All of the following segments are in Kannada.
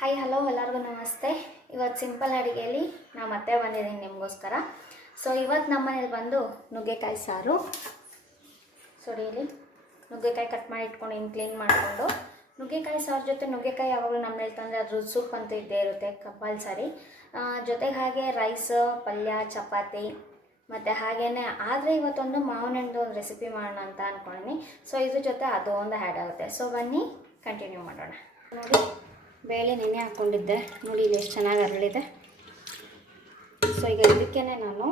ಹಾಯ್ ಹಲೋ ಎಲ್ಲರಿಗೂ ನಮಸ್ತೆ. ಇವತ್ತು ಸಿಂಪಲ್ ಅಡುಗೆಯಲ್ಲಿ ನಾನು ಮತ್ತೆ ಬಂದಿದ್ದೀನಿ ನಿಮಗೋಸ್ಕರ. ಸೊ ಇವತ್ತು ನಮ್ಮ ಮನೇಲಿ ಬಂದು ನುಗ್ಗೆಕಾಯಿ ಸಾರು. ಸೊ ಇಲ್ಲಿ ನುಗ್ಗೆಕಾಯಿ ಕಟ್ ಮಾಡಿ ಇಟ್ಕೊಂಡು ಕ್ಲೀನ್ ಮಾಡಿಕೊಂಡು ನುಗ್ಗೆಕಾಯಿ ಸಾರು ಜೊತೆ ನುಗ್ಗೆಕಾಯಿ ಯಾವಾಗಲೂ ನಮ್ಮ ಮನೇಲಿ ತಂದರೆ ಅದ್ರ ಸೂಪ್ ಅಂತೂ ಇದ್ದೇ ಇರುತ್ತೆ ಕಂಪಲ್ಸರಿ. ಜೊತೆಗೆ ಹಾಗೆ ರೈಸ್, ಪಲ್ಯ, ಚಪಾತಿ ಮತ್ತು ಹಾಗೆಯೇ ಆದರೆ ಇವತ್ತೊಂದು ಮಾವಿನ ಹಣ್ಣು ಒಂದು ರೆಸಿಪಿ ಮಾಡೋಣ ಅಂತ ಅಂದ್ಕೊಂಡಿನಿ. ಸೊ ಇದ್ರ ಜೊತೆ ಅದು ಒಂದು ಆ್ಯಡ್ ಆಗುತ್ತೆ. ಸೊ ಬನ್ನಿ ಕಂಟಿನ್ಯೂ ಮಾಡೋಣ. ನೋಡಿ, ಬೇಳೆ ನೆನೆ ಹಾಕ್ಕೊಂಡಿದ್ದೆ, ನೋಡಿ ಇಲ್ಲಿ ಎಷ್ಟು ಚೆನ್ನಾಗಿ ಅರಳಿದೆ. ಸೊ ಈಗ ಇದಕ್ಕೇ ನಾನು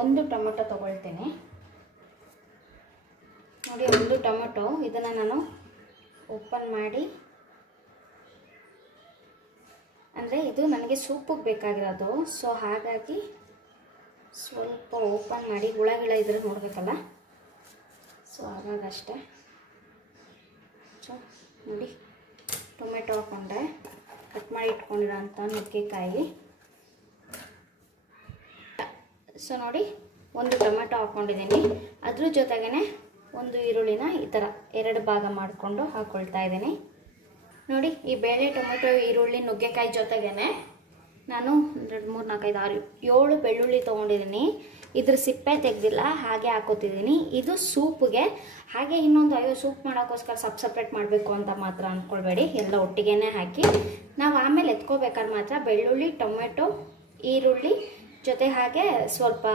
ಒಂದು ಟೊಮೆಟೊ ತೊಗೊಳ್ತೀನಿ. ನೋಡಿ, ಒಂದು ಟೊಮೆಟೊ ಇದನ್ನು ನಾನು ಓಪನ್ ಮಾಡಿ, ಅಂದರೆ ಇದು ನನಗೆ ಸೂಪಿಗೆ ಬೇಕಾಗಿರೋದು. ಸೊ ಹಾಗಾಗಿ ಸ್ವಲ್ಪ ಓಪನ್ ಮಾಡಿ, ಹುಳಗಿಳ ಇದ್ರೆ ನೋಡಬೇಕಲ್ಲ, ಸೊ ಹಾಗಾಗಷ್ಟೇ. ಸೊ ನೋಡಿ, ಟೊಮೆಟೊ ಹಾಕ್ಕೊಂಡೆ, ಕಟ್ ಮಾಡಿ ಇಟ್ಕೊಂಡಿರೋಂಥ ನುಗ್ಗೆಕಾಯಿ. ಸೊ ನೋಡಿ, ಒಂದು ಟೊಮೆಟೊ ಹಾಕ್ಕೊಂಡಿದ್ದೀನಿ. ಅದ್ರ ಜೊತೆಗೇ ಒಂದು ಈರುಳ್ಳಿನ ಈ ಥರ 2 ಭಾಗ ಮಾಡಿಕೊಂಡು ಹಾಕ್ಕೊಳ್ತಾ ಇದ್ದೀನಿ. ನೋಡಿ, ಈ ಬೇಳೆ, ಟೊಮೆಟೊ, ಈರುಳ್ಳಿ, ನುಗ್ಗೆಕಾಯಿ ಜೊತೆಗೇ ನಾನು 2, 3, 4, 5, 6, 7 ಬೆಳ್ಳುಳ್ಳಿ ತೊಗೊಂಡಿದ್ದೀನಿ. ಇದ್ರ ಸಿಪ್ಪೆ ತೆಗೆದಿಲ್ಲ, ಹಾಗೆ ಹಾಕೋತಿದ್ದೀನಿ. ಇದು ಸೂಪ್ಗೆ. ಹಾಗೆ ಇನ್ನೊಂದು ಸೂಪ್ ಮಾಡೋಕ್ಕೋಸ್ಕರ ಸಪ್ರೇಟ್ ಮಾಡಬೇಕು ಅಂತ ಮಾತ್ರ ಅಂದ್ಕೊಳ್ಬೇಡಿ, ಎಲ್ಲ ಒಟ್ಟಿಗೆ ಹಾಕಿ ನಾವು ಆಮೇಲೆ ಎತ್ಕೋಬೇಕಾದ್ರೆ ಮಾತ್ರ ಬೆಳ್ಳುಳ್ಳಿ, ಟೊಮೆಟೊ, ಈರುಳ್ಳಿ ಜೊತೆ ಹಾಗೆ ಸ್ವಲ್ಪ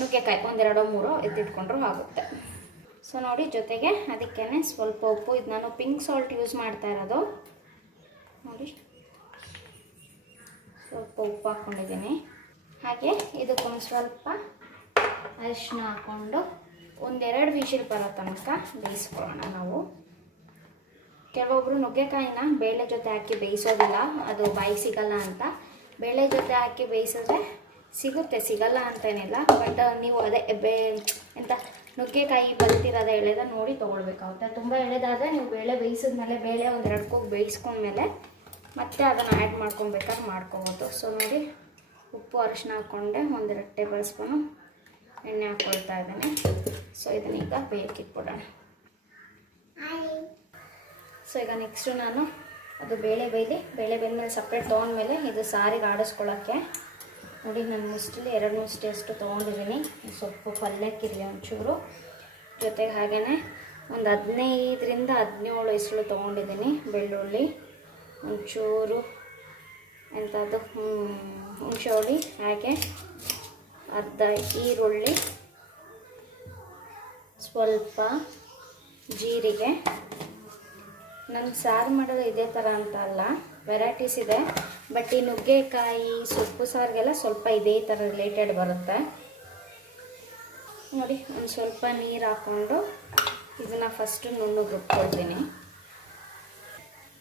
ನುಗ್ಗೆಕಾಯಿ 1, 2, 3 ಎತ್ತಿಟ್ಕೊಂಡ್ರೂ ಆಗುತ್ತೆ. ಸೊ ನೋಡಿ, ಜೊತೆಗೆ ಅದಕ್ಕೇ ಸ್ವಲ್ಪ ಉಪ್ಪು. ಇದು ನಾನು ಪಿಂಕ್ ಸಾಲ್ಟ್ ಯೂಸ್ ಮಾಡ್ತಾ ಇರೋದು. ನೋಡಿ, ಸ್ವಲ್ಪ ಉಪ್ಪು ಹಾಕ್ಕೊಂಡಿದ್ದೀನಿ. ಹಾಗೆ ಇದಕ್ಕೊಂದು ಸ್ವಲ್ಪ ಅರಿಶಿನ ಹಾಕ್ಕೊಂಡು 1-2 ವಿಷಲ್ ಬರೋ ತನಕ ಬೇಯಿಸ್ಕೊಳ್ಳೋಣ ನಾವು. ಕೆಲವೊಬ್ಬರು ನುಗ್ಗೆಕಾಯಿನ ಬೇಳೆ ಜೊತೆ ಹಾಕಿ ಬೇಯಿಸೋದಿಲ್ಲ, ಅದು ಬಾಯಿಗೆ ಸಿಗಲ್ಲ ಅಂತ. ಬೇಳೆ ಜೊತೆ ಹಾಕಿ ಬೇಯಿಸಿದ್ರೆ ಸಿಗುತ್ತೆ, ಸಿಗಲ್ಲ ಅಂತೇನಿಲ್ಲ. ಬಟ್ ನೀವು ಅದೇ ಎಂತ ನುಗ್ಗೆಕಾಯಿ ಬಲ್ತಿರೋದ ಎಳೆದ ನೋಡಿ ತೊಗೊಳ್ಬೇಕಾಗುತ್ತೆ. ತುಂಬ ಎಳೆದಾದರೆ ನೀವು ಬೇಳೆ ಬೇಯಿಸಿದ್ಮೇಲೆ, ಬೇಳೆ 1-2 ಕೂಗು ಬೇಯಿಸ್ಕೊಂಡ್ಮೇಲೆ ಮತ್ತೆ ಅದನ್ನು ಆ್ಯಡ್ ಮಾಡ್ಕೊಬೇಕಾದ್ರೆ ಮಾಡ್ಕೊಬೋದು. ಸೊ ನೋಡಿ, ಉಪ್ಪು, ಅರಿಶಿನ ಹಾಕ್ಕೊಂಡೆ, 1-2 ಟೇಬಲ್ ಸ್ಪೂನು ಎಣ್ಣೆ ಹಾಕ್ಕೊಳ್ತಾ ಇದ್ದೀನಿ. ಸೊ ಇದನ್ನೀಗ ಬೇಯಕ್ಕಿಟ್ಬಿಡೋಣ. ಸೊ ಈಗ ನೆಕ್ಸ್ಟು ನಾನು ಅದು ಬೇಳೆ ಬೇಯ್ದ್ಮೇಲೆ ಸಪ್ರೇಟ್ ತೊಗೊಂಡ್ಮೇಲೆ ಇದು ಸಾರಿಗೆ ಆಡಿಸ್ಕೊಳ್ಳೋಕ್ಕೆ ನೋಡಿ, ನಾನು ಮುಸ್ಟಲ್ಲಿ 2 ಮುಷ್ಟಿ ಅಷ್ಟು ತೊಗೊಂಡಿದ್ದೀನಿ. ಸೊಪ್ಪು ಪಲ್ಯಕ್ಕಿರಲಿ ಒಂಚೂರು. ಜೊತೆಗೆ ಹಾಗೆಯೇ ಒಂದು 15ರಿಂದ 17 ಇಸಳು ತೊಗೊಂಡಿದ್ದೀನಿ. ಬೆಳ್ಳುಳ್ಳಿ, ಒಂಚೂರು ಎಂಥದ್ದು ಹುಣಸೆ ಹುಳಿ, ಹಾಗೆ ಅರ್ಧ ಈರುಳ್ಳಿ, ಸ್ವಲ್ಪ ಜೀರಿಗೆ. ನಾನು ಸಾರು ಮಾಡೋದು ಇದೇ ಥರ ಅಂತ ಅಲ್ಲ, ವೆರೈಟೀಸ್ ಇದೆ. ಬಟ್ ಈ ನುಗ್ಗೆಕಾಯಿ ಸೊಪ್ಪು ಸಾರಿಗೆಲ್ಲ ಸ್ವಲ್ಪ ಇದೇ ಥರ ರಿಲೇಟೆಡ್ ಬರುತ್ತೆ. ನೋಡಿ, ಒಂದು ಸ್ವಲ್ಪ ನೀರು ಹಾಕ್ಕೊಂಡು ಇದನ್ನು ಫಸ್ಟು ನುಣ್ಣಗೆ ರುಬ್ಕೊಳ್ತೀನಿ.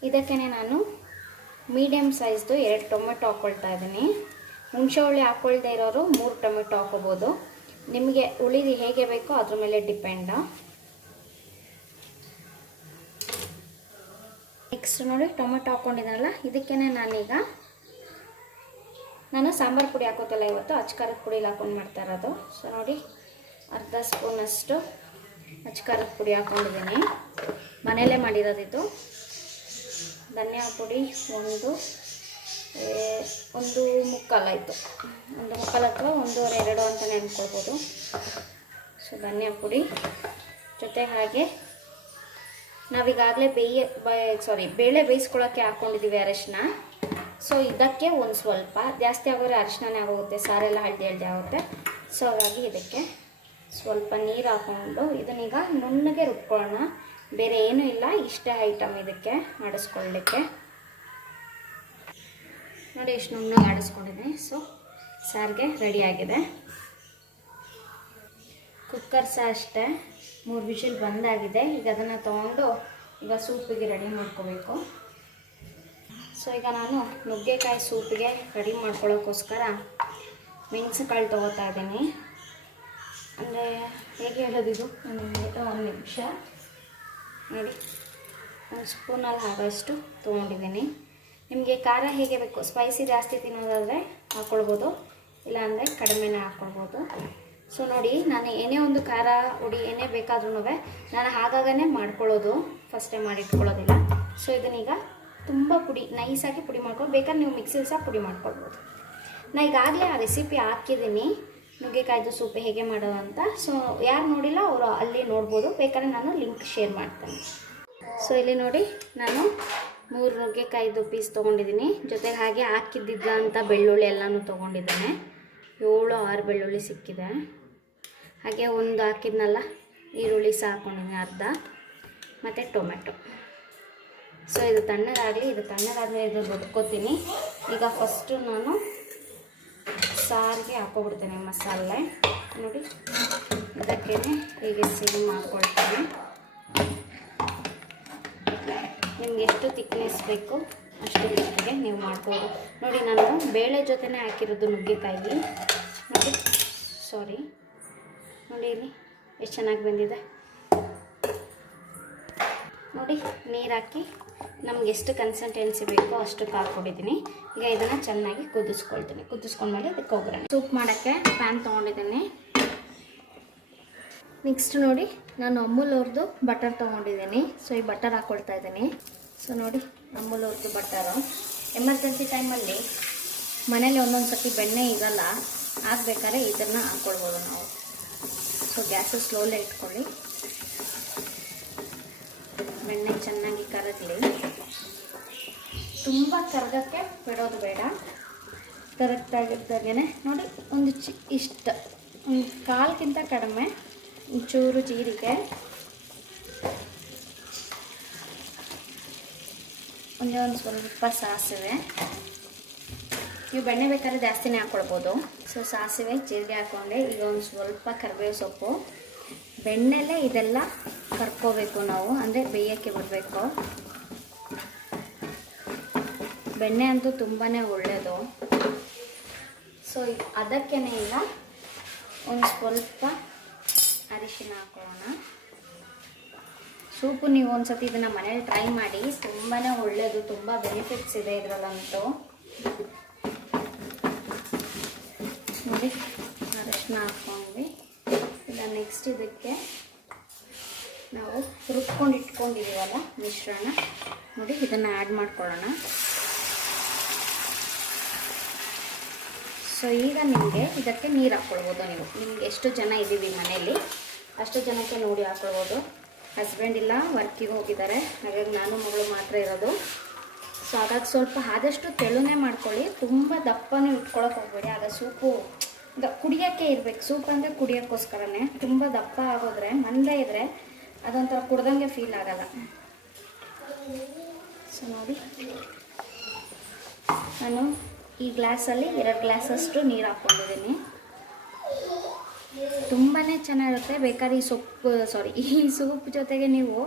ಇದಕ್ಕೇ ನಾನು ಮೀಡಿಯಮ್ ಸೈಜ್ದು 2 ಟೊಮೆಟೊ ಹಾಕ್ಕೊಳ್ತಾ ಇದ್ದೀನಿ. ಹುಣಸೆ ಹುಳಿ ಹಾಕ್ಕೊಳ್ದೇ ಇರೋರು 3 ಟೊಮೆಟೊ ಹಾಕ್ಕೋಬೋದು. ನಿಮಗೆ ಹುಳಿ ಹೇಗೆ ಬೇಕೋ ಅದ್ರ ಮೇಲೆ ಡಿಪೆಂಡ. ನೆಕ್ಸ್ಟ್ ನೋಡಿ, ಟೊಮೆಟೊ ಹಾಕ್ಕೊಂಡಿದ್ದೀನಲ್ಲ, ಇದಕ್ಕೇ ನಾನು ಸಾಂಬಾರು ಪುಡಿ ಹಾಕೋತಿಲ್ಲ ಇವತ್ತು, ಅಚ್ಕಾರದ ಪುಡಿಲಿ ಹಾಕ್ಕೊಂಡು ಮಾಡ್ತಾ ಇರೋದು. ಸೊ ನೋಡಿ, ಅರ್ಧ ಸ್ಪೂನಷ್ಟು ಅಚ್ಕಾರದ ಪುಡಿ ಹಾಕ್ಕೊಂಡಿದ್ದೀನಿ, ಮನೆಯಲ್ಲೇ ಮಾಡಿರೋದಿದ್ದು. ಧನಿಯಾ ಪುಡಿ ಒಂದು ಮುಕ್ಕಾಲು ಆಯಿತು, 1 ಮುಕ್ಕಾಲು ಅಥವಾ 1.5-2 ಅಂತಲೇ ಅಂದ್ಕೊಳ್ಬೋದು. ಸೊ ಧನಿಯಾ ಪುಡಿ ಜೊತೆ ಹಾಗೆ ನಾವೀಗಾಗಲೇ ಬೇಳೆ ಬೇಯಿಸ್ಕೊಳ್ಳೋಕ್ಕೆ ಹಾಕ್ಕೊಂಡಿದ್ದೀವಿ ಅರಿಶಿನ. ಸೊ ಇದಕ್ಕೆ ಒಂದು ಸ್ವಲ್ಪ ಜಾಸ್ತಿ ಆಗೋದ್ರೆ ಅರಿಶಿಣನೇ ಆಗೋಗುತ್ತೆ, ಸಾರೆಲ್ಲ ಹಳದಿ ಆಗುತ್ತೆ. ಸೊ ಹಾಗಾಗಿ ಇದಕ್ಕೆ ಸ್ವಲ್ಪ ನೀರು ಹಾಕ್ಕೊಂಡು ಇದನ್ನೀಗ ನುಣ್ಣಗೆ ರುಬ್ಕೊಳ್ಳೋಣ. ಬೇರೆ ಏನೂ ಇಲ್ಲ, ಇಷ್ಟೇ ಐಟಮ್ ಇದಕ್ಕೆ ಆಡಿಸ್ಕೊಳ್ಳಲಿಕ್ಕೆ. ನೋಡಿ, ಎಷ್ಟು ನುಣ್ಣಗೆ ಆಡಿಸ್ಕೊಂಡಿದ್ದೀನಿ. ಸೊ ಸಾರಿಗೆ ರೆಡಿಯಾಗಿದೆ. ಕುಕ್ಕರ್ ಸಹ ಅಷ್ಟೇ 3 ವಿಷಲ್ ಬಂದಾಗಿದೆ. ಈಗ ಅದನ್ನು ತೊಗೊಂಡು ಈಗ ಸೂಪಿಗೆ ರೆಡಿ ಮಾಡ್ಕೋಬೇಕು. ಸೊ ಈಗ ನಾನು ನುಗ್ಗೆಕಾಯಿ ಸೂಪಿಗೆ ರೆಡಿ ಮಾಡ್ಕೊಳ್ಳೋಕ್ಕೋಸ್ಕರ ಮೆಣಸಿನಕಾಳು ತೊಗೋತಾ ಇದ್ದೀನಿ. ಅಂದರೆ ಹೇಗೆ ಹೇಳೋದಿದು, ಒಂದು ನಿಮಿಷ. ನೋಡಿ, 1 ಸ್ಪೂನಲ್ಲಿ ಆಗೋಷ್ಟು ತೊಗೊಂಡಿದ್ದೀನಿ. ನಿಮಗೆ ಖಾರ ಹೇಗೆ ಬೇಕು, ಸ್ಪೈಸಿ ಜಾಸ್ತಿ ತಿನ್ನೋದಾದರೆ ಹಾಕ್ಕೊಳ್ಬೋದು, ಇಲ್ಲಾಂದರೆ ಕಡಿಮೆನೇ ಹಾಕ್ಕೊಳ್ಬೋದು. ಸೊ ನೋಡಿ, ನಾನು ಏನೇ ಒಂದು ಖಾರ ಹುಡಿ ಏನೇ ಬೇಕಾದ್ರೂ ನಾನು ಆಗಾಗನೇ ಮಾಡ್ಕೊಳ್ಳೋದು, ಫಸ್ಟೇ ಮಾಡಿಟ್ಕೊಳ್ಳೋದಿಲ್ಲ. ಸೊ ಇದನ್ನೀಗ ತುಂಬ ಪುಡಿ ನೈಸಾಗಿ ಪುಡಿ ಮಾಡ್ಕೊಂಡು ಬೇಕಾದ್ರೆ ನೀವು ಮಿಕ್ಸಿಲಿ ಸಹ ಪುಡಿ ಮಾಡ್ಕೊಳ್ಬೋದು. ನಾನು ಈಗಾಗಲೇ ಆ ರೆಸಿಪಿ ಹಾಕಿದ್ದೀನಿ, ನುಗ್ಗೆಕಾಯ್ದು ಸೂಪ್ ಹೇಗೆ ಮಾಡೋದು ಅಂತ. ಸೊ ಯಾರು ನೋಡಿಲ್ಲ ಅವರು ಅಲ್ಲಿ ನೋಡ್ಬೋದು, ಬೇಕಾದ್ರೆ ನಾನು ಲಿಂಕ್ ಶೇರ್ ಮಾಡ್ತೇನೆ. ಸೊ ಇಲ್ಲಿ ನೋಡಿ, ನಾನು 3 ನುಗ್ಗೆಕಾಯ್ದು ಪೀಸ್ ತೊಗೊಂಡಿದ್ದೀನಿ. ಜೊತೆಗೆ ಹಾಗೆ ಹಾಕಿದ್ದಿದ್ದಂಥ ಬೆಳ್ಳುಳ್ಳಿ ಎಲ್ಲನೂ ತೊಗೊಂಡಿದ್ದೇನೆ. 7-6 ಬೆಳ್ಳುಳ್ಳಿ ಸಿಕ್ಕಿದೆ. ಹಾಗೆ ಒಂದು ಹಾಕಿದ್ನಲ್ಲ ಈರುಳ್ಳಿ ಸಹ ಹಾಕ್ಕೊಂಡಿದ್ದೀನಿ ಅರ್ಧ, ಮತ್ತು ಟೊಮೆಟೊ. ಸೊ ಇದು ತಣ್ಣಗಾಗಲಿ. ಇದು ತಣ್ಣಗಾದ್ಮೇಲೆ ಇದು ರುಬ್ಕೋತೀನಿ. ಈಗ ಫಸ್ಟು ನಾನು ಸಾರಿಗೆ ಹಾಕ್ಕೊಬಿಡ್ತೇನೆ ಮಸಾಲೆ. ನೋಡಿ, ಇದಕ್ಕೇ ಹೀಗೆ ಸಿಮ್ ಹಾಕ್ಕೊಳ್ತೀನಿ. ನಿಮ್ಗೆ ಎಷ್ಟು ತಿಕ್ನೆಸ್ ಬೇಕು ಅಷ್ಟು ಲೆಕ್ಕಗೆ ನೀವು ಮಾಡ್ಬೋದು. ನೋಡಿ, ನಾನು ಬೇಳೆ ಜೊತೆನೇ ಹಾಕಿರೋದು ನುಗ್ಗೆಕಾಯಿ. ನೋಡಿ, ನೋಡಿ ಇಲ್ಲಿ ಎಷ್ಟು ಚೆನ್ನಾಗಿ ಬಂದಿದೆ. ನೋಡಿ, ನೀರು ಹಾಕಿ ನಮ್ಗೆ ಎಷ್ಟು ಕನ್ಸಿಸ್ಟೆನ್ಸಿ ಬೇಕೋ ಅಷ್ಟಕ್ಕೆ ಹಾಕ್ಕೊಂಡಿದ್ದೀನಿ. ಈಗ ಇದನ್ನು ಚೆನ್ನಾಗಿ ಕುದಿಸ್ಕೊಳ್ತೀನಿ. ಕುದಿಸ್ಕೊಂಡ್ಮೇಲೆ ಅದಕ್ಕೆ ಒಗ್ಗರಣೆ. ಸೂಪ್ ಮಾಡೋಕ್ಕೆ ಪ್ಯಾನ್ ತೊಗೊಂಡಿದ್ದೀನಿ. ನೆಕ್ಸ್ಟ್ ನೋಡಿ, ನಾನು ಅಮೂಲ್ ಅವ್ರದ್ದು ಬಟರ್ ತೊಗೊಂಡಿದ್ದೀನಿ. ಸೊ ಈ ಬಟರ್ ಹಾಕ್ಕೊಳ್ತಾ ಇದ್ದೀನಿ. ಸೊ ನೋಡಿ, ಅಮೂಲ್ ಅವ್ರದ್ದು ಬಟರು. ಎಮರ್ಜೆನ್ಸಿ ಟೈಮಲ್ಲಿ ಮನೇಲಿ ಒಂದೊಂದು ಸರ್ತಿ ಬೆಣ್ಣೆ ಇರಲ್ಲ, ಹಾಕ್ಬೇಕಾದ್ರೆ ಇದನ್ನು ಹಾಕ್ಕೊಳ್ಬೋದು ನಾವು. ಸೊ ಗ್ಯಾಸು ಸ್ಲೋಲೇ ಇಟ್ಕೊಳ್ಳಿ. ಬೆಣ್ಣೆ ಚೆನ್ನಾಗಿ ಕರಗಲಿ. ತುಂಬ ಕರಗಕ್ಕೆ ಬಿಡೋದು ಬೇಡ. ಕರಗ್ತಾಗಿದ್ದಾಗೇ ನೋಡಿ, ಒಂದು ಇಷ್ಟು ಒಂದು ಕಾಲ್ಗಿಂತ ಕಡಿಮೆ ಒಂಚೂರು ಜೀರಿಗೆ, ಒಂದು ಸ್ವಲ್ಪ ಸಾಸಿವೆ. ನೀವು ಬೆಣ್ಣೆ ಬೇಕಾದ್ರೆ ಜಾಸ್ತಿನೇ ಹಾಕ್ಕೊಳ್ಬೋದು. ಸೊ ಸಾಸಿವೆ, ಜೀರಿಗೆ ಹಾಕ್ಕೊಂಡೆ. ಈಗ ಒಂದು ಸ್ವಲ್ಪ ಕರಿಬೇವು ಸೊಪ್ಪು. ಬೆಣ್ಣೆಲೇ ಇದೆಲ್ಲ ಕರ್ಕೋಬೇಕು ನಾವು, ಅಂದರೆ ಬೇಯೋಕ್ಕೆ ಬಿಡಬೇಕು. ಬೆಣ್ಣೆ ಅಂತೂ ತುಂಬಾ ಒಳ್ಳೆಯದು. ಸೊ ಅದಕ್ಕೇ ಈಗ ಒಂದು ಸ್ವಲ್ಪ ಅರಿಶಿನ ಹಾಕೊಳ್ಳೋಣ. ಸೂಪು ನೀವು ಒಂದು ಸತಿ ಇದನ್ನು ಮನೇಲಿ ಟ್ರೈ ಮಾಡಿ, ತುಂಬಾ ಒಳ್ಳೆಯದು. ತುಂಬ ಬೆನಿಫಿಟ್ಸ್ ಇದೆ ಇದರಲ್ಲಂತೂ. ನೋಡಿ, ಅರಿಶಿನ ಹಾಕ್ಕೊಂಡ್ವಿ. ಈಗ ನೆಕ್ಸ್ಟ್ ಇದಕ್ಕೆ ನಾವು ರುಬ್ಕೊಂಡು ಇಟ್ಕೊಂಡಿದ್ದೀವಲ್ಲ ಮಿಶ್ರಣ, ನೋಡಿ ಇದನ್ನು ಆ್ಯಡ್ ಮಾಡ್ಕೊಳ್ಳೋಣ. ಸೊ ಈಗ ನಿಮಗೆ ಇದಕ್ಕೆ ನೀರು ಹಾಕ್ಕೊಳ್ಬೋದು. ನಿಮ್ಗೆ ಎಷ್ಟು ಜನ ಇದ್ದೀವಿ ಮನೆಯಲ್ಲಿ ಅಷ್ಟು ಜನಕ್ಕೆ ನೋಡಿ ಹಾಕ್ಕೊಳ್ಬೋದು. ಹಸ್ಬೆಂಡ್ ಇಲ್ಲ, ವರ್ಕಿಗೆ ಹೋಗಿದ್ದಾರೆ, ಹಾಗಾಗಿ ನಾನು ಮಗಳು ಮಾತ್ರ ಇರೋದು. ಸೊ ಹಾಗಾಗಿ ಸ್ವಲ್ಪ ಆದಷ್ಟು ತೆಳುನೇ ಮಾಡ್ಕೊಳ್ಳಿ. ತುಂಬ ದಪ್ಪನೂ ಇಟ್ಕೊಳಕ್ಕೆ ಹೋಗಬೇಡಿ, ಆಗ ಸೂಪು ಕುಡಿಯೋಕ್ಕೆ ಇರಬೇಕು. ಸೂಪ್ ಅಂದರೆ ಕುಡಿಯೋಕ್ಕೋಸ್ಕರನೇ. ತುಂಬ ದಪ್ಪ ಆಗೋದ್ರೆ, ಮಂದೆ ಇದ್ದರೆ ಅದೊಂಥರ ಕುಡ್ದಂಗೆ ಫೀಲ್ ಆಗಲ್ಲ. ಸೊ ನೋಡಿ, ನಾನು ಈ ಗ್ಲಾಸಲ್ಲಿ 2 ಗ್ಲಾಸಷ್ಟು ನೀರು ಹಾಕ್ಕೊಂಡಿದ್ದೀನಿ. ತುಂಬಾ ಚೆನ್ನಾಗಿರುತ್ತೆ. ಬೇಕಾದ್ರೆ ಈ ಸೂಪ್ ಜೊತೆಗೆ ನೀವು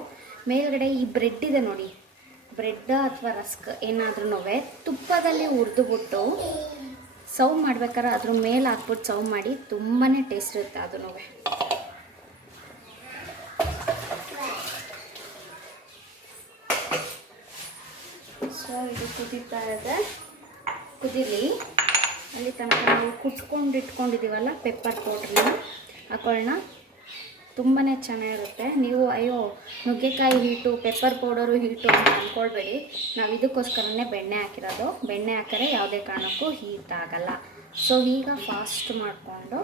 ಮೇಲ್ಗಡೆ ಈ ಬ್ರೆಡ್ ಇದೆ ನೋಡಿ, ಬ್ರೆಡ್ ಅಥವಾ ರಸ್ಕ್ ಏನಾದ್ರೂ ತುಪ್ಪದಲ್ಲಿ ಹುರಿದುಬಿಟ್ಟು ಸರ್ವ್ ಮಾಡ್ಬೇಕಾದ್ರೆ ಅದ್ರ ಮೇಲೆ ಹಾಕ್ಬಿಟ್ಟು ಸರ್ವ್ ಮಾಡಿ, ತುಂಬಾ ಟೇಸ್ಟ್ ಇರುತ್ತೆ ಅದೂ. ಸೊ ಇದು ಕುದೀತಾ ಇದೆ, ಕುದೀಲಿ. ಅಲ್ಲಿ ತನಕ ನಾವು ಕುಟ್ಕೊಂಡು ಇಟ್ಕೊಂಡಿದ್ದೀವಲ್ಲ ಪೆಪ್ಪರ್ ಪೌಡ್ರನ್ನ ಹಾಕೊಳ್ಳೋಣ. ತುಂಬಾ ಚೆನ್ನಾಗಿರುತ್ತೆ. ನೀವು ಅಯ್ಯೋ ನುಗ್ಗೆಕಾಯಿ ಹೀಟು, ಪೆಪ್ಪರ್ ಪೌಡರು ಹೀಟು ಅಂತ ಅಂದ್ಕೊಳ್ಬೇಡಿ. ನಾವು ಇದಕ್ಕೋಸ್ಕರನೇ ಬೆಣ್ಣೆ ಹಾಕಿರೋದು. ಬೆಣ್ಣೆ ಹಾಕಿದ್ರೆ ಯಾವುದೇ ಕಾರಣಕ್ಕೂ ಹೀಟ್ ಆಗಲ್ಲ. ಸೊ ಈಗ ಫಾಸ್ಟ್ ಮಾಡಿಕೊಂಡು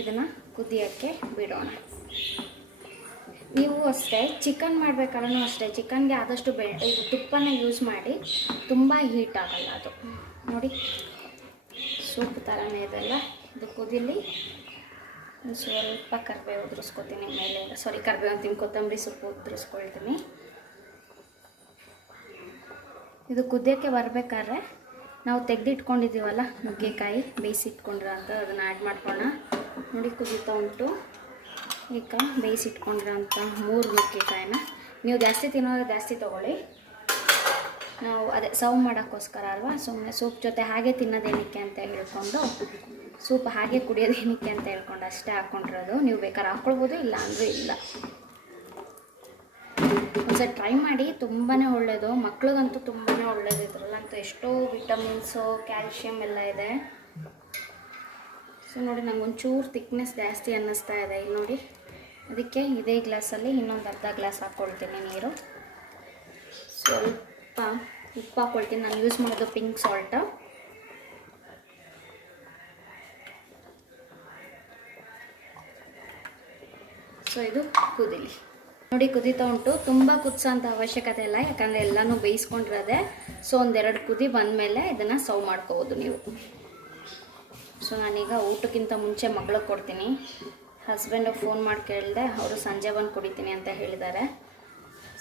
ಇದನ್ನು ಕುದಿಯೋಕ್ಕೆ ಬಿಡೋಣ. ನೀವು ಅಷ್ಟೇ ಚಿಕನ್ ಮಾಡಬೇಕಾದ್ರೂ ಅಷ್ಟೇ, ಚಿಕನ್ಗೆ ಆದಷ್ಟು ಇದು ತುಪ್ಪನ ಯೂಸ್ ಮಾಡಿ, ತುಂಬ ಹೀಟ್ ಆಗಲ್ಲ ಅದು. ನೋಡಿ, ಸೂಪ್ ಥರನೇ ಇದೆಲ್ಲ. ಇದು ಕುದಿಲಿ. ಸ್ವಲ್ಪ ಕರಿಬೇವು ಉದುರಿಸ್ಕೊತೀನಿ ಮೇಲೆ. ಕರಿಬೇವು ಅಂತೀನಿ, ಕೊತ್ತಂಬರಿ ಸೊಪ್ಪು ಉದುರಿಸ್ಕೊಳ್ತೀನಿ. ಇದು ಕುದಿಯೋಕ್ಕೆ ಬರಬೇಕಾದ್ರೆ ನಾವು ತೆಗೆದಿಟ್ಕೊಂಡಿದ್ದೀವಲ್ಲ ನುಗ್ಗೆಕಾಯಿ, ಬೇಯಿಸಿಟ್ಕೊಂಡ್ರೆ ಅಂತ ಅದನ್ನು ಆ್ಯಡ್ ಮಾಡ್ಕೊಳ್ಳೋಣ. ನೋಡಿ, ಕುದೀತಾ ಉಂಟು. ಈಗ ಬೇಯಿಸಿಟ್ಕೊಂಡ್ರೆ ಅಂತ 3 ನುಗ್ಗೆಕಾಯಿನ ನೀವು ಜಾಸ್ತಿ ತಿನ್ನೋದ್ರೆ ಜಾಸ್ತಿ ತೊಗೊಳ್ಳಿ. ನಾವು ಅದೇ ಸರ್ವ್ ಮಾಡೋಕ್ಕೋಸ್ಕರ ಅಲ್ವಾ, ಸುಮ್ಮನೆ ಸೂಪ್ ಜೊತೆ ಹಾಗೆ ತಿನ್ನೋದೇನಕ್ಕೆ ಅಂತ ಹೇಳ್ಕೊಂಡು, ಸೂಪ್ ಹಾಗೆ ಕುಡಿಯೋದೇನಕ್ಕೆ ಅಂತ ಹೇಳ್ಕೊಂಡು ಅಷ್ಟೇ ಹಾಕ್ಕೊಂಡಿರೋದು. ನೀವು ಬೇಕಾದ್ರೆ ಹಾಕ್ಕೊಳ್ಬೋದು, ಇಲ್ಲ ಅಂದರೆ ಇಲ್ಲ. ಒಂದ್ಸರಿ ಟ್ರೈ ಮಾಡಿ, ತುಂಬಾ ಒಳ್ಳೆಯದು. ಮಕ್ಳಿಗಂತೂ ತುಂಬಾ ಒಳ್ಳೆಯದು. ಇದರಲ್ಲಂತೂ ಎಷ್ಟೋ ವಿಟಮಿನ್ಸು, ಕ್ಯಾಲ್ಶಿಯಮ್ ಎಲ್ಲ ಇದೆ. ಸೊ ನೋಡಿ, ನಂಗೊಂಚೂರು ಥಿಕ್ನೆಸ್ ಜಾಸ್ತಿ ಅನ್ನಿಸ್ತಾ ಇದೆ. ಇಲ್ಲಿ ನೋಡಿ, ಅದಕ್ಕೆ ಇದೇ ಗ್ಲಾಸಲ್ಲಿ ಇನ್ನೊಂದು ಅರ್ಧ ಗ್ಲಾಸ್ ಹಾಕ್ಕೊಳ್ತೀನಿ ನೀರು. ಸ್ವಲ್ಪ ಉಪ್ಪು ಹಾಕ್ಕೊಳ್ತೀನಿ. ನಾನು ಯೂಸ್ ಮಾಡೋದು ಪಿಂಕ್ ಸಾಲ್ಟ್. ಸೊ ಇದು ಕುದಿಲಿ ನೋಡಿ, ಕುದೀತಾ ಉಂಟು. ತುಂಬ ಕುದಿಸೋಂಥ ಅವಶ್ಯಕತೆ ಇಲ್ಲ, ಯಾಕಂದರೆ ಎಲ್ಲನೂ ಬೇಯಿಸ್ಕೊಂಡಿರೋದೆ. ಸೊ ಒಂದೆರಡು ಕುದಿ ಬಂದಮೇಲೆ ಇದನ್ನು ಸರ್ವ್ ಮಾಡ್ಕೋಬೋದು ನೀವು. ಸೊ ನಾನೀಗ ಊಟಕ್ಕಿಂತ ಮುಂಚೆ ಮಗಳಿಗೆ ಕೊಡ್ತೀನಿ. ಹಸ್ಬೆಂಡಿಗೆ ಫೋನ್ ಮಾಡಿ ಕೇಳಿದೆ, ಅವರು ಸಂಜೆ ಬಂದು ಕುಡಿತೀನಿ ಅಂತ ಹೇಳಿದ್ದಾರೆ.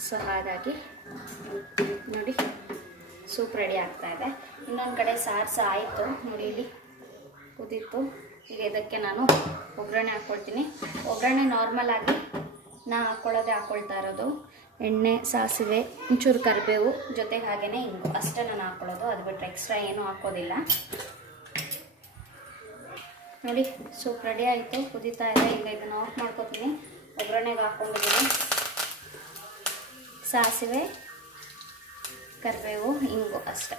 ಸೊ ಹಾಗಾಗಿ ನೋಡಿ ಸೂಪ್ ರೆಡಿ ಆಗ್ತಾಯಿದೆ. ಇನ್ನೊಂದು ಕಡೆ ಸಾರು ಸಹ ಆಯಿತು ನೋಡಿ, ಇಲ್ಲಿ ಕುದೀತು. ಈಗ ಇದಕ್ಕೆ ನಾನು ಒಗ್ಗರಣೆ ಹಾಕ್ಕೊಳ್ತೀನಿ. ಒಗ್ಗರಣೆ ನಾರ್ಮಲ್ ಆಗಿ ನಾ ಹಾಕ್ಕೊಳ್ತಾ ಇರೋದು ಎಣ್ಣೆ, ಸಾಸಿವೆ, ಒಂಚೂರು ಕರಿಬೇವು, ಜೊತೆಗೆ ಹಾಗೆಯೇ ಹಿಂಗು ಅಷ್ಟೇ ನಾನು ಹಾಕ್ಕೊಳ್ಳೋದು. ಅದು ಬಿಟ್ಟರೆ ಎಕ್ಸ್ಟ್ರಾ ಏನೂ ಹಾಕೋದಿಲ್ಲ. ನೋಡಿ ಸೂಪ್ ರೆಡಿ ಆಯಿತು, ಕುದೀತಾ ಇದೆ. ಈಗ ಇದನ್ನು ಆಫ್ ಮಾಡ್ಕೊತೀನಿ. ಒಗ್ಗರಣೆಗೆ ಹಾಕ್ಕೊಂಡಿದ್ದೀನಿ ಸಾಸಿವೆ, ಕರಿಬೇವು, ಹಿಂಗು ಅಷ್ಟೆ.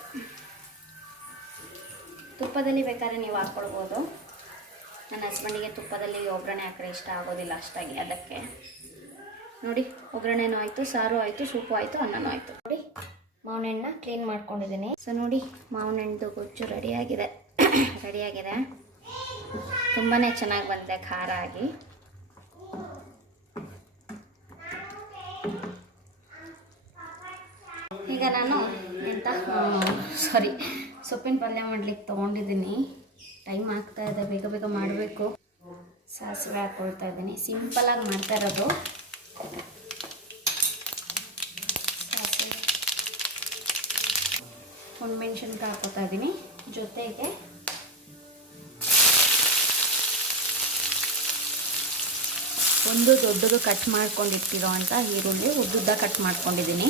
ತುಪ್ಪದಲ್ಲಿ ಬೇಕಾದ್ರೆ ನೀವು ಹಾಕ್ಕೊಳ್ಬೋದು. ನನ್ನ ಹಸ್ಬೆಂಡಿಗೆ ತುಪ್ಪದಲ್ಲಿ ಒಗ್ಗರಣೆ ಹಾಕಿದ್ರೆ ಇಷ್ಟ ಆಗೋದಿಲ್ಲ ಅಷ್ಟಾಗಿ, ಅದಕ್ಕೆ. ನೋಡಿ ಒಗ್ಗರಣೆನೂ ಆಯಿತು, ಸಾರು ಆಯಿತು, ಸೂಪು ಆಯಿತು, ಅನ್ನನೂ ಆಯಿತು. ನೋಡಿ ಮಾವಿನ ಹಣ್ಣನ್ನ ಕ್ಲೀನ್ ಮಾಡ್ಕೊಂಡಿದ್ದೀನಿ. ಸೊ ನೋಡಿ ಮಾವಿನ ಹಣ್ಣು ಗೊಜ್ಜು ರೆಡಿಯಾಗಿದೆ. ತುಂಬಾ ಚೆನ್ನಾಗಿ ಬಂದಿದೆ ಖಾರ ಆಗಿ. ಈಗ ನಾನು ಸೊಪ್ಪಿನ ಪಲ್ಯ ಮಾಡ್ಲಿಕ್ಕೆ ತೊಗೊಂಡಿದ್ದೀನಿ. ಟೈಮ್ ಆಗ್ತಾ ಇದೆ, ಬೇಗ ಬೇಗ ಮಾಡಬೇಕು. ಸಾಸಿವೆ ಹಾಕ್ಕೊಳ್ತಾ ಇದ್ದೀನಿ. ಸಿಂಪಲಾಗಿ ಮಾಡ್ತಾ ಇರೋದು. ಸಾಸಿವೆ, ಒಣಮೆಣ್ಸಿನ್ಕಾಯಿ ಹಾಕ್ಕೊತಾ ಇದ್ದೀನಿ. ಜೊತೆಗೆ ಒಂದು ದೊಡ್ಡದು ಕಟ್ ಮಾಡ್ಕೊಂಡಿಟ್ಟಿರೋ ಅಂಥ ಈರುಳ್ಳಿ ಉದ್ದುದ್ದ ಕಟ್ ಮಾಡ್ಕೊಂಡಿದ್ದೀನಿ.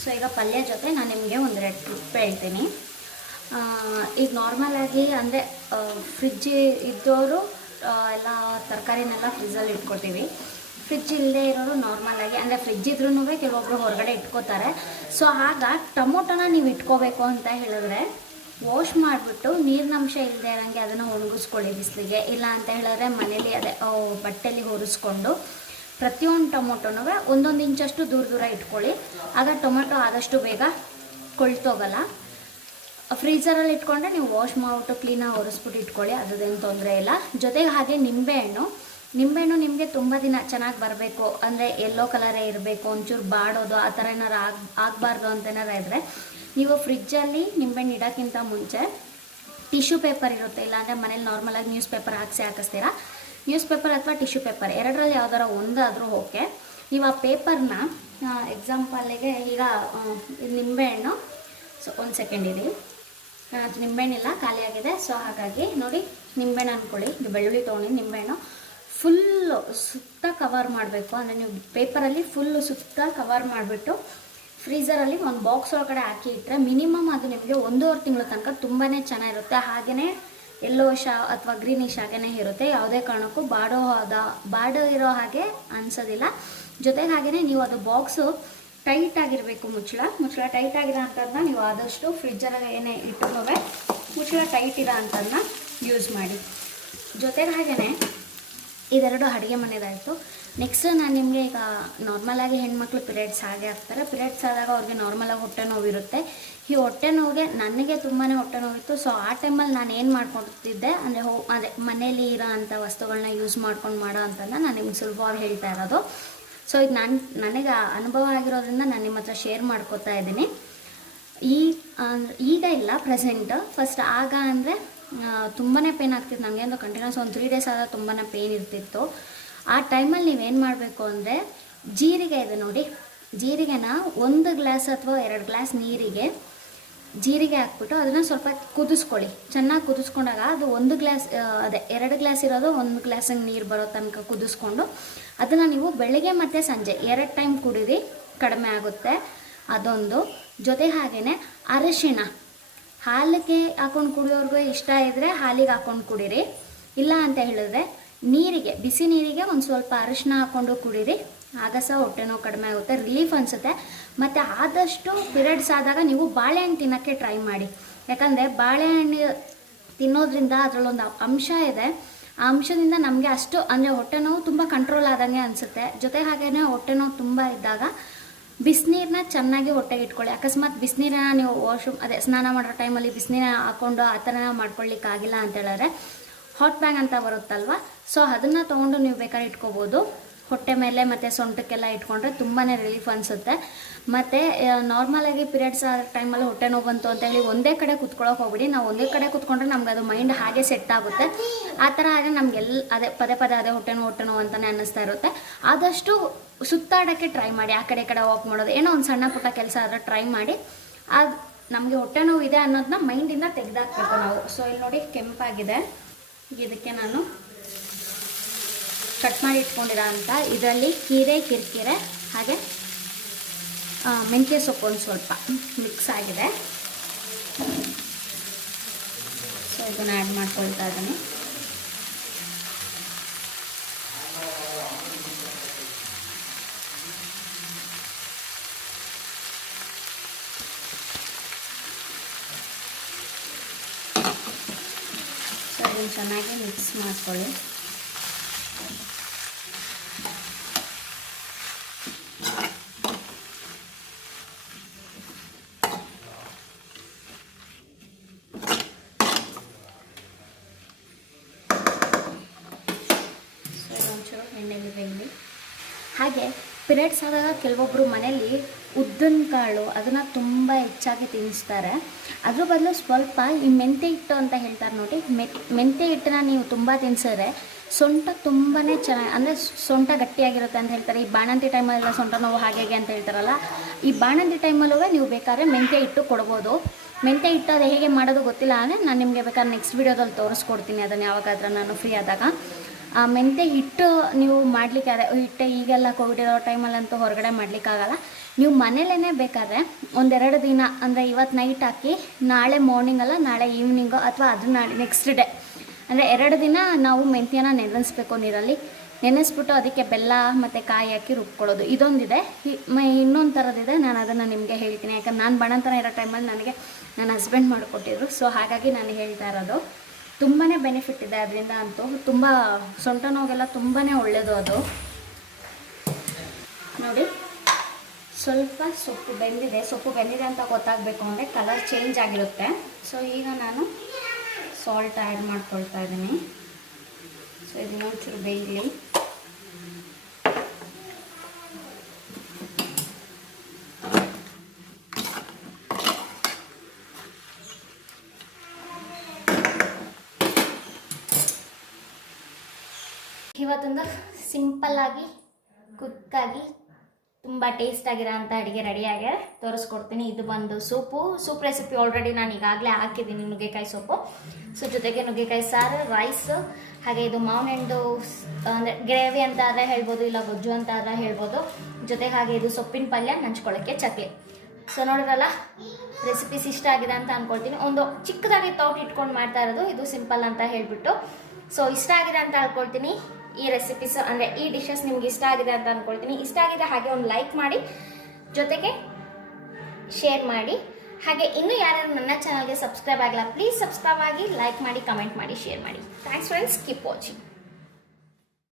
ಸೊ ಈಗ ಪಲ್ಯ ಜೊತೆ ನಾನು ನಿಮಗೆ ಒಂದೆರಡು ಟಿಪ್ ಹೇಳ್ತೀನಿ. ಈಗ ನಾರ್ಮಲಾಗಿ ಅಂದರೆ ಫ್ರಿಜ್ ಇದ್ದವರು ಎಲ್ಲ ತರಕಾರಿನೆಲ್ಲ ಫ್ರಿಜ್ಜಲ್ಲಿ ಇಟ್ಕೊತೀವಿ. ಫ್ರಿಜ್ ಇಲ್ಲದೆ ಇರೋರು ನಾರ್ಮಲಾಗಿ, ಅಂದರೆ ಫ್ರಿಜ್ ಇದ್ರೂ ಕೆಲವೊಬ್ಬರು ಹೊರಗಡೆ ಇಟ್ಕೋತಾರೆ. ಸೊ ಆಗ ಟೊಮೊಟೊನ ನೀವು ಇಟ್ಕೋಬೇಕು ಅಂತ ಹೇಳಿದ್ರೆ ವಾಶ್ ಮಾಡಿಬಿಟ್ಟು ನೀರಿನಂಶ ಇಲ್ಲದೆ ಇರೋಂಗೆ ಅದನ್ನು ಒಣಗಿಸ್ಕೊಳ್ಳಿ ಬಿಸಿಲಿಗೆ. ಇಲ್ಲ ಅಂತ ಹೇಳಿದ್ರೆ ಮನೇಲಿ ಅದೇ ಬಟ್ಟೆಲಿ ಒರೆಸ್ಕೊಂಡು ಪ್ರತಿಯೊಂದು ಟೊಮೊಟೊನೂ ಒಂದೊಂದು ಇಂಚಷ್ಟು ದೂರ ಇಟ್ಕೊಳ್ಳಿ. ಆಗ ಟೊಮೊಟೊ ಆದಷ್ಟು ಬೇಗ ಕೊಳ್ತೋಗಲ್ಲ. ಫ್ರೀಝರಲ್ಲಿ ಇಟ್ಕೊಂಡ್ರೆ ನೀವು ವಾಶ್ ಮಾಡಿಬಿಟ್ಟು ಕ್ಲೀನಾಗಿ ಒರೆಸ್ಬಿಟ್ಟು ಇಟ್ಕೊಳ್ಳಿ, ಅದೇನು ತೊಂದರೆ ಇಲ್ಲ. ಜೊತೆಗೆ ಹಾಗೆ ನಿಂಬೆಹಣ್ಣು ನಿಮಗೆ ತುಂಬ ದಿನ ಚೆನ್ನಾಗಿ ಬರಬೇಕು ಅಂದರೆ ಯೆಲ್ಲೋ ಕಲರೇ ಇರಬೇಕು, ಒಂಚೂರು ಬಾಡೋದು ಆ ಥರ ಏನಾರು ಆಗಬಾರ್ದು ಅಂತ ಏನಾರು ಇದ್ದರೆ ನೀವು ಫ್ರಿಜ್ಜಲ್ಲಿ ನಿಂಬೆಹಣ್ಣು ಇಡೋಕ್ಕಿಂತ ಮುಂಚೆ ಟಿಶ್ಯೂ ಪೇಪರ್ ಇರುತ್ತೆ, ಇಲ್ಲಾಂದರೆ ಮನೇಲಿ ನಾರ್ಮಲಾಗಿ ನ್ಯೂಸ್ ಪೇಪರ್ ಹಾಕಿಸ್ತೀರಾ. ನ್ಯೂಸ್ ಪೇಪರ್ ಅಥವಾ ಟಿಶ್ಯೂ ಪೇಪರ್ ಎರಡರಲ್ಲಿ ಯಾವ್ದಾರ ಒಂದಾದರೂ ಓಕೆ. ನೀವು ಆ ಪೇಪರ್ನ ಎಕ್ಸಾಂಪಲ್ಲಿಗೆ ಈಗ ನಿಂಬೆಹಣ್ಣು, ಸೊ ಒಂದು ಸೆಕೆಂಡ್ ಇರಿ, ನಿಂಬೆಹಣ್ಣಿಲ್ಲ ಖಾಲಿಯಾಗಿದೆ. ಸೊ ಹಾಗಾಗಿ ನೋಡಿ ನಿಂಬೆಹಣ್ಣು ಅಂದ್ಕೊಳ್ಳಿ, ಬೆಳ್ಳುಳ್ಳಿ ತೊಗೊಂಡು ನಿಂಬೆಹಣ್ಣು ಫುಲ್ಲು ಸುತ್ತ ಕವರ್ ಮಾಡಬೇಕು. ಅಂದರೆ ನೀವು ಪೇಪರಲ್ಲಿ ಫುಲ್ಲು ಸುತ್ತ ಕವರ್ ಮಾಡಿಬಿಟ್ಟು ಫ್ರೀಝರಲ್ಲಿ ಒಂದು ಬಾಕ್ಸ್ ಒಳಗಡೆ ಹಾಕಿ ಇಟ್ಟರೆ ಮಿನಿಮಮ್ ಅದು ನಿಮಗೆ 1.5 ತಿಂಗಳ ತನಕ ತುಂಬಾ ಚೆನ್ನಾಗಿರುತ್ತೆ. ಹಾಗೆಯೇ ಯೆಲ್ಲೋಶ ಅಥವಾ ಗ್ರೀನಿಶ್ ಹಾಗೇ ಇರುತ್ತೆ. ಯಾವುದೇ ಕಾರಣಕ್ಕೂ ಬಾಡೋ ಇರೋ ಹಾಗೆ ಅನಿಸೋದಿಲ್ಲ. ಜೊತೆಗೆ ಹಾಗೆಯೇ ನೀವು ಅದು ಬಾಕ್ಸು ಟೈಟ್ ಆಗಿರಬೇಕು. ಮುಚ್ಚಳ ಟೈಟ್ ಆಗಿರೋ ಅಂಥದ್ದನ್ನ ನೀವು ಆದಷ್ಟು ಫ್ರಿಜ್ಜಲ್ಲಿ ಏನೇ ಇಟ್ಟು ಮುಚ್ಚಳ ಟೈಟ್ ಇರೋ ಅಂಥದ್ದನ್ನ ಯೂಸ್ ಮಾಡಿ. ಜೊತೆಗೆ ಹಾಗೆಯೇ ಇದೆರಡು ಅಡುಗೆ ಮನೆಯದಾಯಿತು. ನೆಕ್ಸ್ಟ್ ನಾನು ನಿಮಗೆ ಈಗ ನಾರ್ಮಲಾಗಿ ಹೆಣ್ಮಕ್ಳು ಪಿರಿಯಡ್ಸ್ ಹಾಗೆ ಆಗ್ತಾರೆ. ಪಿರಿಯಡ್ಸ್ ಆದಾಗ ಅವ್ರಿಗೆ ನಾರ್ಮಲಾಗಿ ಹೊಟ್ಟೆ ನೋವಿರುತ್ತೆ. ಈ ಹೊಟ್ಟೆ ನೋವಿಗೆ ನನಗೆ ತುಂಬಾ ಹೊಟ್ಟೆ ನೋವಿತ್ತು. ಸೊ ಆ ಟೈಮಲ್ಲಿ ನಾನು ಏನು ಮಾಡ್ಕೊತಿದ್ದೆ ಅಂದರೆ ಮನೇಲಿ ಇರೋ ಅಂಥ ವಸ್ತುಗಳನ್ನ ಯೂಸ್ ಮಾಡ್ಕೊಂಡು ಮಾಡೋ ಅಂಥದ್ದನ್ನ ನಾನು ನಿಮ್ಗೆ ಸುಲಭವಾಗಿ ಹೇಳ್ತಾ ಇರೋದು. ಸೊ ಈಗ ನನಗೆ ಅನುಭವ ಆಗಿರೋದ್ರಿಂದ ನಾನು ನಿಮ್ಮ ಹತ್ರ ಶೇರ್ ಮಾಡ್ಕೋತಾ ಇದ್ದೀನಿ. ಈಗ ಇಲ್ಲ ಪ್ರೆಸೆಂಟ್. ಫಸ್ಟ್ ಆಗ ಅಂದರೆ ತುಂಬಾ ಪೇನ್ ಆಗ್ತಿತ್ತು ನನಗೆ. ಒಂದು ಕಂಟಿನ್ಯೂಸ್ ಒಂದು 3 ಡೇಸ್ ಆದಾಗ ತುಂಬಾ ಪೇನ್ ಇರ್ತಿತ್ತು. ಆ ಟೈಮಲ್ಲಿ ನೀವೇನು ಮಾಡಬೇಕು ಅಂದರೆ ಜೀರಿಗೆ ಇದೆ ನೋಡಿ, ಜೀರಿಗೆನ 1 ಗ್ಲಾಸ್ ಅಥವಾ 2 ಗ್ಲಾಸ್ ನೀರಿಗೆ ಜೀರಿಗೆ ಹಾಕ್ಬಿಟ್ಟು ಅದನ್ನು ಸ್ವಲ್ಪ ಕುದಿಸ್ಕೊಳ್ಳಿ. ಚೆನ್ನಾಗಿ ಕುದಿಸ್ಕೊಂಡಾಗ ಅದು 1 ಗ್ಲಾಸ್ 2 ಗ್ಲಾಸ್ ಇರೋದು 1 ಗ್ಲಾಸಿಗೆ ನೀರು ಬರೋ ತನಕ ಕುದಿಸ್ಕೊಂಡು ಅದನ್ನು ನೀವು ಬೆಳಗ್ಗೆ ಮತ್ತು ಸಂಜೆ 2 ಟೈಮ್ ಕುಡೀರಿ, ಕಡಿಮೆ ಆಗುತ್ತೆ ಅದೊಂದು. ಜೊತೆ ಹಾಗೆಯೇ ಅರಿಶಿಣ ಹಾಲಿಗೆ ಹಾಕ್ಕೊಂಡು ಕುಡಿಯೋರ್ಗೂ ಇಷ್ಟ ಇದ್ದರೆ ಹಾಲಿಗೆ ಹಾಕ್ಕೊಂಡು ಕುಡೀರಿ. ಇಲ್ಲ ಅಂತ ಹೇಳಿದ್ರೆ ನೀರಿಗೆ, ಬಿಸಿ ನೀರಿಗೆ ಒಂದು ಸ್ವಲ್ಪ ಅರಿಶಿನ ಹಾಕ್ಕೊಂಡು ಕುಡೀರಿ. ಆಗ ಸಹ ಹೊಟ್ಟೆ ನೋವು ಕಡಿಮೆ ಆಗುತ್ತೆ, ರಿಲೀಫ್ ಅನಿಸುತ್ತೆ. ಮತ್ತು ಆದಷ್ಟು ಪಿರಿಯಡ್ಸ್ ಆದಾಗ ನೀವು ಬಾಳೆಹಣ್ಣು ತಿನ್ನೋಕ್ಕೆ ಟ್ರೈ ಮಾಡಿ. ಯಾಕಂದರೆ ಬಾಳೆಹಣ್ಣು ತಿನ್ನೋದ್ರಿಂದ ಅದರಲ್ಲೊಂದು ಅಂಶ ಇದೆ, ಆ ಅಂಶದಿಂದ ನಮಗೆ ಅಷ್ಟು ಅಂದರೆ ಹೊಟ್ಟೆ ನೋವು ತುಂಬ ಕಂಟ್ರೋಲ್ ಆದಂಗೆ ಅನಿಸುತ್ತೆ. ಜೊತೆ ಹಾಗೇ ಹೊಟ್ಟೆ ನೋವು ತುಂಬ ಇದ್ದಾಗ ಬಿಸಿನೀರನ್ನ ಚೆನ್ನಾಗಿ ಹೊಟ್ಟೆಗೆ ಇಟ್ಕೊಳ್ಳಿ. ಅಕಸ್ಮಾತ್ ಬಿಸಿನೀರನ್ನ ನೀವು ವಾಶ್ರೂಮ್ ಅದೇ ಸ್ನಾನ ಮಾಡೋ ಟೈಮಲ್ಲಿ ಬಿಸಿನೀರ ಹಾಕ್ಕೊಂಡು ಆ ಥರ ಮಾಡ್ಕೊಳ್ಳಿಕ್ಕಾಗಿಲ್ಲ ಅಂತ ಹೇಳಿದ್ರೆ ಹಾಟ್ ಬ್ಯಾಗ್ ಅಂತ ಬರುತ್ತಲ್ವ, ಸೊ ಅದನ್ನು ತೊಗೊಂಡು ನೀವು ಬೇಕಾದ್ರೆ ಇಟ್ಕೋಬೋದು. ಹೊಟ್ಟೆ ಮೇಲೆ ಮತ್ತು ಸೊಂಟಕ್ಕೆಲ್ಲ ಇಟ್ಕೊಂಡ್ರೆ ತುಂಬಾ ರಿಲೀಫ್ ಅನಿಸುತ್ತೆ. ಮತ್ತು ನಾರ್ಮಲಾಗಿ ಪೀರಿಯಡ್ಸ್ ಆದ ಟೈಮಲ್ಲಿ ಹೊಟ್ಟೆ ನೋವು ಬಂತು ಅಂತೇಳಿ ಒಂದೇ ಕಡೆ ಕುತ್ಕೊಳ್ಳೋಕೆ ಹೋಗ್ಬಿಡಿ. ನಾವು ಒಂದೇ ಕಡೆ ಕುತ್ಕೊಂಡ್ರೆ ನಮ್ಗೆ ಅದು ಮೈಂಡ್ ಹಾಗೆ ಸೆಟ್ ಆಗುತ್ತೆ. ಆ ಥರ ಆದರೆ ನಮಗೆಲ್ಲ ಅದೇ ಪದೇ ಪದೇ ಅದೇ ಹೊಟ್ಟೆ ನೋವು ಅಂತಲೇ ಅನ್ನಿಸ್ತಾ ಇರುತ್ತೆ. ಆದಷ್ಟು ಸುತ್ತಾಡೋಕ್ಕೆ ಟ್ರೈ ಮಾಡಿ, ಆ ಕಡೆ ಈ ಕಡೆ ವಾಕ್ ಮಾಡೋದು, ಏನೋ ಒಂದು ಸಣ್ಣ ಪುಟ್ಟ ಕೆಲಸ ಆದರೆ ಟ್ರೈ ಮಾಡಿ. ಅದು ನಮಗೆ ಹೊಟ್ಟೆ ನೋವು ಇದೆ ಅನ್ನೋದನ್ನ ಮೈಂಡಿಂದ ತೆಗೆದಾಕಬೇಕು ನಾವು. ಸೊ ಇಲ್ಲಿ ನೋಡಿ ಕೆಂಪಾಗಿದೆ, ಇದಕ್ಕೆ ನಾನು ಕಟ್ ಮಾಡಿ ಇಟ್ಕೊಂಡಿರೋ ಅಂತ ಇದರಲ್ಲಿ ಕಿರಿಕಿರೆ ಹಾಗೆ ಮೆಂತ್ಯ ಸೊಪ್ಪು ಒಂದು ಸ್ವಲ್ಪ ಮಿಕ್ಸ್ ಆಗಿದೆ. ಸೊ ಇದನ್ನು ಆ್ಯಡ್ ಮಾಡ್ಕೊಳ್ತಾ ಇದ್ದೀನಿ. ಸೊ ಇದನ್ನು ಚೆನ್ನಾಗಿ ಮಿಕ್ಸ್ ಮಾಡ್ಕೊಳ್ಳಿ. ಎಣ್ಣೆಗೆ ಬೇಯಲಿ. ಹಾಗೆ ಪಿರಿಯಡ್ಸ್ ಆದಾಗ ಕೆಲವೊಬ್ಬರು ಮನೆಯಲ್ಲಿ ಉದ್ದಿನ ಕಾಳು ಅದನ್ನು ತುಂಬ ಹೆಚ್ಚಾಗಿ ತಿನ್ನಿಸ್ತಾರೆ. ಅದ್ರ ಬದಲು ಸ್ವಲ್ಪ ಈ ಮೆಂತ್ಯ ಹಿಟ್ಟು ಅಂತ ಹೇಳ್ತಾರೆ ನೋಡಿ, ಮೆಂತ್ಯ ಹಿಟ್ಟನ್ನ ನೀವು ತುಂಬ ತಿನ್ಸಿದ್ರೆ ಸೊಂಟ ತುಂಬಾ ಚೆನ್ನಾಗಿ ಅಂದರೆ ಸೊಂಟ ಗಟ್ಟಿಯಾಗಿರುತ್ತೆ ಅಂತ ಹೇಳ್ತಾರೆ. ಈ ಬಾಣಂತಿ ಟೈಮಲ್ಲೆಲ್ಲ ಸೊಂಟ ನೋವು ಹಾಗೆ ಅಂತ ಹೇಳ್ತಾರಲ್ಲ, ಈ ಬಾಣಂತಿ ಟೈಮಲ್ಲೂ ನೀವು ಬೇಕಾದ್ರೆ ಮೆಂತ್ಯ ಹಿಟ್ಟು ಕೊಡ್ಬೋದು. ಮೆಂತ್ಯ ಹಿಟ್ಟು ಅದು ಹೇಗೆ ಮಾಡೋದು ಗೊತ್ತಿಲ್ಲ ಅಂದರೆ ನಾನು ನಿಮಗೆ ಬೇಕಾದ್ರೆ ನೆಕ್ಸ್ಟ್ ವೀಡಿಯೋದಲ್ಲಿ ತೋರಿಸ್ಕೊಡ್ತೀನಿ ಅದನ್ನು ಯಾವಾಗಾದ್ರೂ ನಾನು ಫ್ರೀ ಆದಾಗ. ಮೆಂತ್ಯ ಹಿಟ್ಟು ನೀವು ಮಾಡಲಿಕ್ಕೆ ಅದೇ ಹಿಟ್ಟು ಈಗೆಲ್ಲ ಕೋವಿಡ್ ಇರೋ ಟೈಮಲ್ಲಂತೂ ಹೊರಗಡೆ ಮಾಡಲಿಕ್ಕಾಗಲ್ಲ. ನೀವು ಮನೇಲೇ ಬೇಕಾದ್ರೆ ಒಂದೆರಡು ದಿನ ಅಂದರೆ ಇವತ್ತು ನೈಟ್ ಹಾಕಿ ನಾಳೆ ಮಾರ್ನಿಂಗ್ ಅಲ್ಲ ನಾಳೆ ಈವ್ನಿಂಗು ಅಥವಾ ಅದು ನಾಳೆ ನೆಕ್ಸ್ಟ್ ಡೇ ಅಂದರೆ 2 ದಿನ ನಾವು ಮೆಂತ್ಯನ ನೆನೆಸ್ಬೇಕು ನೀರಲ್ಲಿ. ನೆನೆಸ್ಬಿಟ್ಟು ಅದಕ್ಕೆ ಬೆಲ್ಲ ಮತ್ತು ಕಾಯಿ ಹಾಕಿ ರುಬ್ಕೊಳ್ಳೋದು. ಇದೊಂದಿದೆ. ಇನ್ನೊಂದು ಥರದಿದೆ, ನಾನು ಅದನ್ನು ನಿಮಗೆ ಹೇಳ್ತೀನಿ. ಯಾಕಂದ್ರೆ ನಾನು ಬಾಣಂತನ ಇರೋ ಟೈಮಲ್ಲಿ ನನಗೆ ನನ್ನ ಹಸ್ಬೆಂಡ್ ಮಾಡಿಕೊಟ್ಟಿದ್ರು. ಸೊ ಹಾಗಾಗಿ ನಾನು ಹೇಳ್ತಾ ಇರೋದು. ತುಂಬಾ ಬೆನಿಫಿಟ್ ಇದೆ ಅದರಿಂದ ಅಂತೂ. ತುಂಬ ಸೊಂಟ ನೋವೆಲ್ಲ ತುಂಬಾ ಒಳ್ಳೆಯದು ಅದು. ನೋಡಿ ಸ್ವಲ್ಪ ಸೊಪ್ಪು ಬೆಂದಿದೆ ಅಂತ ಗೊತ್ತಾಗಬೇಕು ಅಂದರೆ ಕಲರ್ ಚೇಂಜ್ ಆಗಿರುತ್ತೆ. ಸೊ ಈಗ ನಾನು ಸಾಲ್ಟ್ ಆ್ಯಡ್ ಮಾಡ್ಕೊಳ್ತಾ ಇದ್ದೀನಿ. ಸೊ ಇದನ್ನೊಂಚೂರು ಬೇಯಲಿ. ಇವತ್ತೊಂದು ಸಿಂಪಲ್ಲಾಗಿ ಕ್ವಿಕ್ಕಾಗಿ ತುಂಬ ಟೇಸ್ಟಾಗಿರೋ ಅಂಥ ಅಡುಗೆ ರೆಡಿಯಾಗಿ ತೋರಿಸ್ಕೊಡ್ತೀನಿ. ಇದು ಬಂದು ಸೂಪ್ ರೆಸಿಪಿ ಆಲ್ರೆಡಿ ನಾನು ಈಗಾಗಲೇ ಹಾಕಿದ್ದೀನಿ, ನುಗ್ಗೆಕಾಯಿ ಸೊಪ್ಪು. ಸೊ ಜೊತೆಗೆ ನುಗ್ಗೆಕಾಯಿ ಸಾರು, ರೈಸ್, ಹಾಗೆ ಇದು ಮಾವಿನ ಹಣ್ಣು ಅಂದರೆ ಗ್ರೇವಿ ಅಂತ ಆದರೆ ಹೇಳ್ಬೋದು, ಇಲ್ಲ ಗೊಜ್ಜು ಅಂತ ಆದರೆ ಹೇಳ್ಬೋದು. ಜೊತೆಗೆ ಹಾಗೆ ಇದು ಸೊಪ್ಪಿನ ಪಲ್ಯ, ನಂಚ್ಕೊಳ್ಳೋಕ್ಕೆ ಚಕ್ಲಿ. ಸೊ ನೋಡಿದ್ರಲ್ಲ, ರೆಸಿಪೀಸ್ ಇಷ್ಟ ಆಗಿದೆ ಅಂತ ಅಂದ್ಕೊಳ್ತೀನಿ. ಒಂದು ಚಿಕ್ಕದಾಗಿ ತೌಟ್ ಇಟ್ಕೊಂಡು ಮಾಡ್ತಾ ಇರೋದು ಇದು, ಸಿಂಪಲ್ ಅಂತ ಹೇಳಿಬಿಟ್ಟು. ಸೊ ಇಷ್ಟ ಆಗಿದೆ ಅಂತ ಅಂದ್ಕೊಳ್ತೀನಿ. ಈ ರೆಸಿಪೀಸ್ ಅಂದರೆ ಈ ಡಿಶಸ್ ನಿಮ್ಗೆ ಇಷ್ಟ ಆಗಿದೆ ಅಂತ ಅಂದ್ಕೊಳ್ತೀನಿ. ಇಷ್ಟ ಆಗಿದೆ ಹಾಗೆ ಒಂದು ಲೈಕ್ ಮಾಡಿ, ಜೊತೆಗೆ ಶೇರ್ ಮಾಡಿ. ಹಾಗೆ ಇನ್ನೂ ಯಾರ್ಯಾರು ನನ್ನ ಚಾನಲ್ಗೆ ಸಬ್ಸ್ಕ್ರೈಬ್ ಆಗಿಲ್ಲ, ಪ್ಲೀಸ್ ಸಬ್ಸ್ಕ್ರೈಬ್ ಆಗಿ, ಲೈಕ್ ಮಾಡಿ, ಕಮೆಂಟ್ ಮಾಡಿ, ಶೇರ್ ಮಾಡಿ. Thanks friends, keep watching.